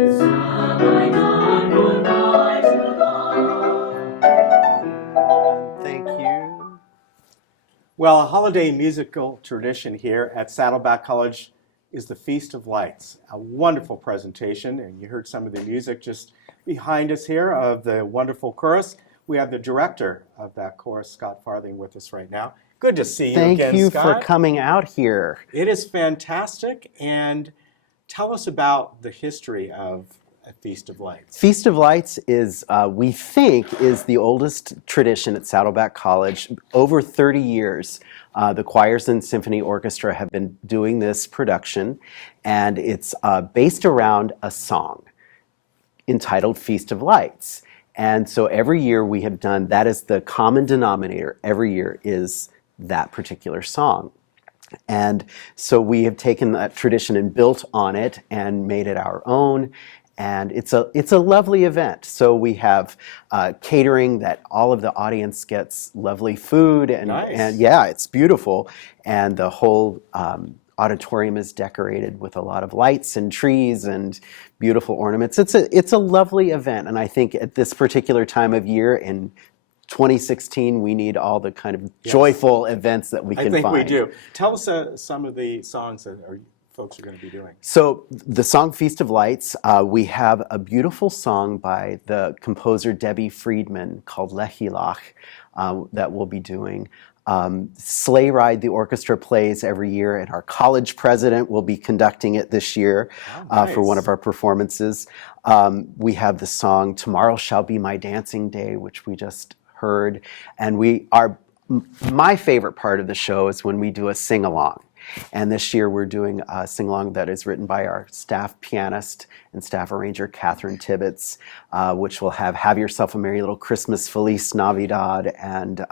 Thank you. Well, a holiday musical tradition here at Saddleback College is the Feast of Lights. A wonderful presentation, and you heard some of the music just behind us here of the wonderful chorus. We have the director of that chorus, Scott Farthing, with us right now. Good to see you again, Scott. Thank you for coming out here. It is fantastic, and tell us about the history of a Feast of Lights. Feast of Lights is, we think, is the oldest tradition at Saddleback College. Over 30 years, the choirs and symphony orchestra have been doing this production, and it's based around a song entitled Feast of Lights. And so every year we have done, that is the common denominator, every year is that particular song. And so we have taken that tradition and built on it and made it our own. And it's a lovely event. So we have catering that all of the audience gets lovely food, and, nice. And yeah, it's beautiful. And the whole auditorium is decorated with a lot of lights and trees and beautiful ornaments. It's a lovely event, and I think at this particular time of year in 2016, we need all the kind of joyful events that we can find. I think we do. Tell us some of the songs that folks are going to be doing. So the song Feast of Lights, we have a beautiful song by the composer Debbie Friedman called Lechilach that we'll be doing. Sleigh Ride, the orchestra plays every year, and our college president will be conducting it this year for one of our performances. We have the song Tomorrow Shall Be My Dancing Day, which we just heard. And my favorite part of the show is when we do a sing-along. And this year we're doing a sing-along that is written by our staff pianist and staff arranger, Catherine Tibbetts, which will have Yourself a Merry Little Christmas, Feliz Navidad, and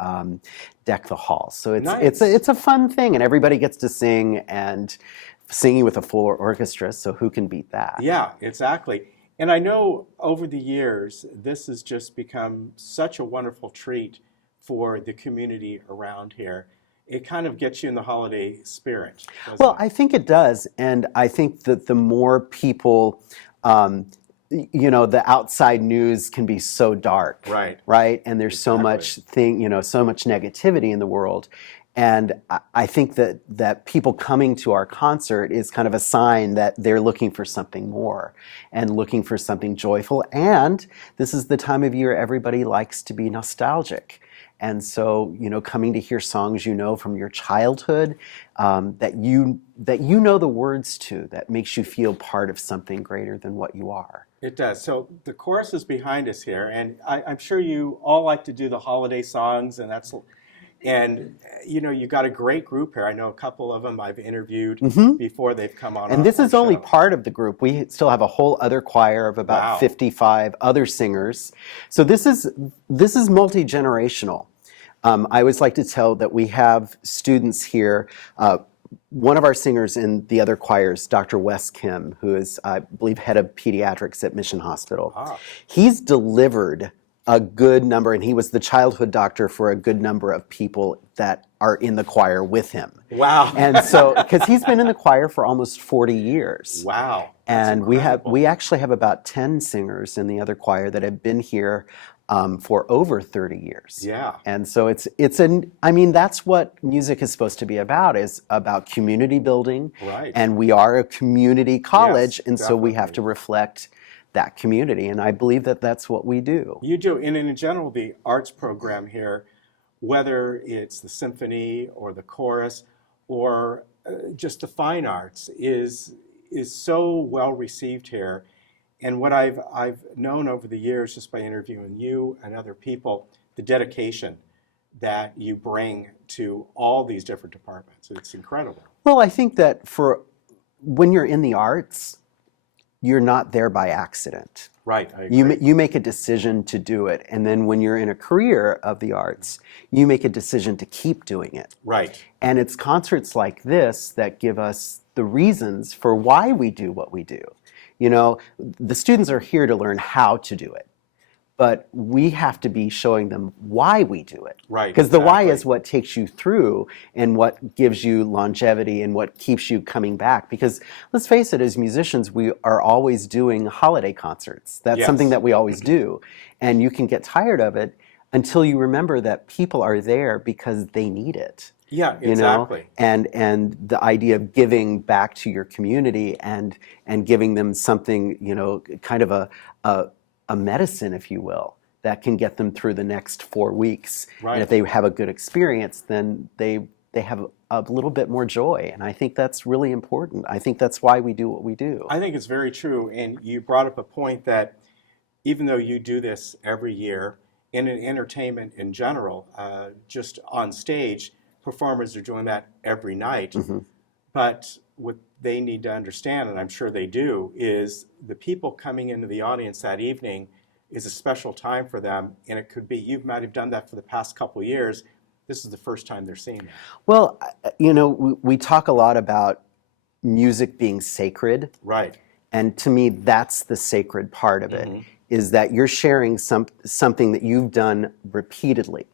Deck the Halls. So it's a fun thing, and everybody gets to sing, and singing with a full orchestra, so who can beat that? Yeah, exactly. And I know over the years, this has just become such a wonderful treat for the community around here. It kind of gets you in the holiday spirit. Well, I think it does. And I think that the more people, the outside news can be so dark. Right. And there's so much so much negativity in the world. And I think that people coming to our concert is kind of a sign that they're looking for something more and looking for something joyful. And this is the time of year everybody likes to be nostalgic. And so, coming to hear songs from your childhood that you know the words to, that makes you feel part of something greater than what you are. It does. So the chorus is behind us here, and I'm sure you all like to do the holiday songs, and you got a great group here. I know a couple of them I've interviewed before they've come on. And this is only part of the group. We still have a whole other choir of about 55 other singers. So this is multi-generational. I always like to tell that we have students here. One of our singers in the other choirs, Dr. Wes Kim, who is, I believe, head of pediatrics at Mission Hospital. He's delivered a good number, and he was the childhood doctor for a good number of people that are in the choir with him. Wow. And so, because he's been in the choir for almost 40 years. Wow. And we actually have about 10 singers in the other choir that have been here for over 30 years. Yeah. And so that's what music is supposed to be about, is about community building. Right. And we are a community college, and definitely. so we have to reflect that community, and I believe that that's what we do. You do, and in general, the arts program here, whether it's the symphony or the chorus or just the fine arts, is so well received here. And what I've known over the years, just by interviewing you and other people, the dedication that you bring to all these different departments, it's incredible. Well, I think that when you're in the arts, you're not there by accident. Right, I agree. You make a decision to do it, and then when you're in a career of the arts, you make a decision to keep doing it. Right. And it's concerts like this that give us the reasons for why we do what we do. The students are here to learn how to do it, but we have to be showing them why we do it. Right, Because the why exactly. is what takes you through and what gives you longevity and what keeps you coming back. Because let's face it, as musicians, we are always doing holiday concerts. That's Yes. something that we always do. And you can get tired of it until you remember that people are there because they need it. Yeah, You exactly. know, and the idea of giving back to your community and giving them something, you know, kind of a medicine, if you will, that can get them through the next 4 weeks. Right. And if they have a good experience, then they have a little bit more joy. And I think that's really important. I think that's why we do what we do. I think it's very true. And you brought up a point that even though you do this every year, in entertainment in general, just on stage, performers are doing that every night. Mm-hmm. But what they need to understand, and I'm sure they do, is the people coming into the audience that evening is a special time for them. And it could be, you might have done that for the past couple of years. This is the first time they're seeing that. Well, you know, we talk a lot about music being sacred. Right. And to me, that's the sacred part of it, Mm-hmm. is that you're sharing something that you've done repeatedly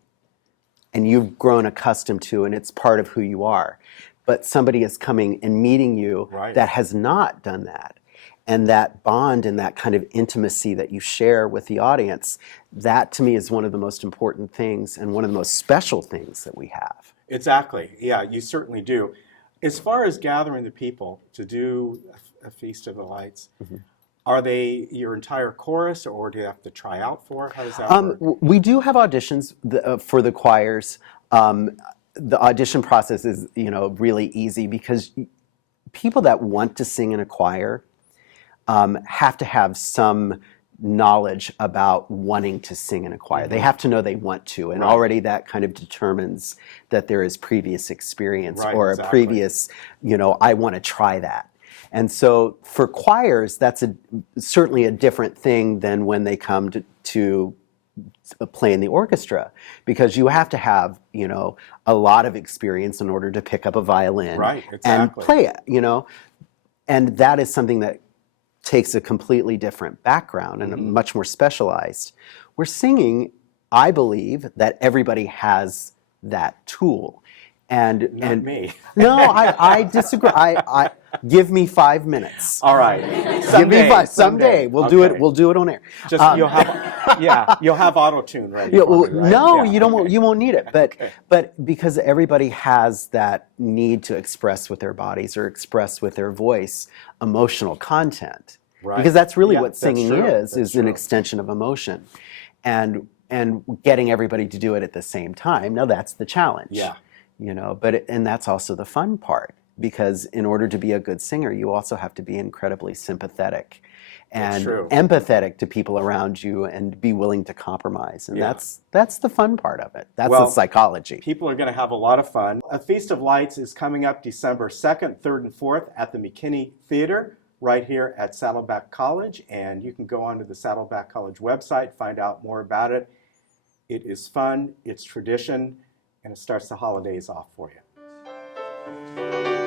and you've grown accustomed to, and it's part of who you are. But somebody is coming and meeting you Right. that has not done that. And that bond and that kind of intimacy that you share with the audience, that to me is one of the most important things and one of the most special things that we have. Exactly. Yeah, you certainly do. As far as gathering the people to do a Feast of the Lights, are they your entire chorus, or do you have to try out for it? How does that work? We do have auditions for the choirs. The audition process is, you know, really easy because people that want to sing in a choir have to have some knowledge about wanting to sing in a choir. They have to know they want to, and Right. already that kind of determines that there is previous experience Right, or exactly. a previous, you know, I want to try that. And so for choirs, that's certainly a different thing than when they come to play in the orchestra, because you have to have, you know, a lot of experience in order to pick up a violin Right, and exactly. play it, you know. And that is something that takes a completely different background and a much more specialized. We're singing, I believe that everybody has that tool. And Not me. no, I disagree. I give me 5 minutes. All right. Give me 5 someday. We'll do it. Okay. We'll do it on air. Just you'll have, yeah, you'll have auto tune ready. Yeah, for well, me, right? no, Yeah, you don't. okay. You won't need it. But Okay. but because everybody has that need to express with their bodies or express with their voice emotional content. Right. Because that's really Yeah, what that's singing true. is That's an true. extension of emotion, and getting everybody to do it at the same time. Now that's the challenge. Yeah. You know, and that's also the fun part, because in order to be a good singer, you also have to be incredibly sympathetic That's and true. empathetic to people around you and be willing to compromise. And Yeah. that's the fun part of it. That's Well, the psychology. People are going to have a lot of fun. A Feast of Lights is coming up December 2nd, 3rd, and 4th at the McKinney Theater right here at Saddleback College. And you can go onto the Saddleback College website, find out more about it. It is fun, it's tradition, and it starts the holidays off for you.